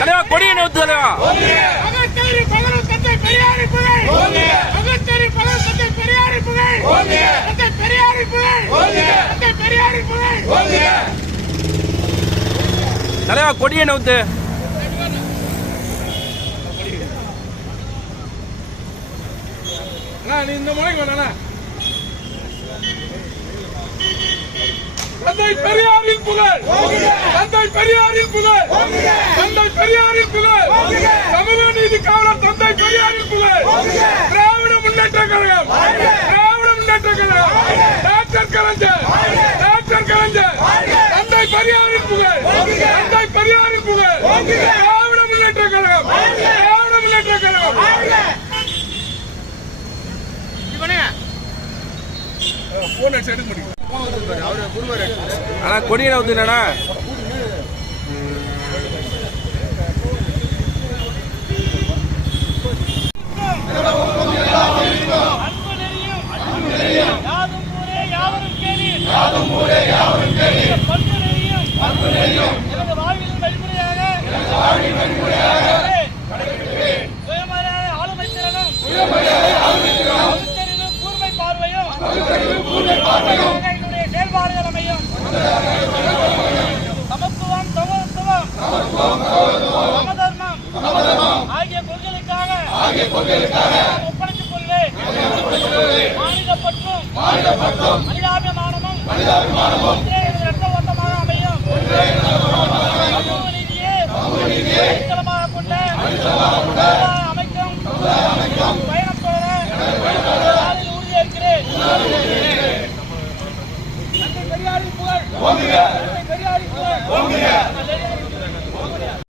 தலைவா கொடியை நோத்து தலைவா. அகத்தேரி பகலும் தந்தை பெரியாரி புகழ். அகத்தேரி பகலும் தந்தை பெரியாரி புகழ். தந்தை பெரியாரி புகழ். தந்தை பெரியாரி புகழ். தலைவா கொடியை நோத்து. நீ இந்த முறைக்கு வேணா தந்தை பெரியாரின் புகழ். தந்தை பெரியாரின் புகழ். தந்தை பெரியாரின் புகழ். சமூக நீதி காவலர் தந்தை பெரியாரின் புகழ். திராவிட முன்னேற்ற கழகம். திராவிட முன்னேற்ற கழகம். டாக்டர் கலைஞர். டாக்டர் கலைஞர். தந்தை பெரியாரின் புகழ். தந்தை பெரியாரின் புகழ். திராவிட முன்னேற்ற கழகம். திராவிட முன்னேற்ற கழகம். ஆனா கொடியை நோத்துனா செயல்பாடுகள் அமையும். சமத்துவம், சகோதரத்துவம், சமதர்மம் ஆகிய கொள்கைகளுக்காக ஒப்படைத்துக் கொள்வேன். மாநிலப்பற்றும் மனிதாபிமானமும் இரத்த ஓட்டமாக அமையும். சமூக நீதியை அடித்தளமாக கொண்ட அமைக்கும் பயணம் தொடர நாளில் உறுதியேற்கிறேன். பெரியாரின் புகழ். பெரியாரின் புகழ்.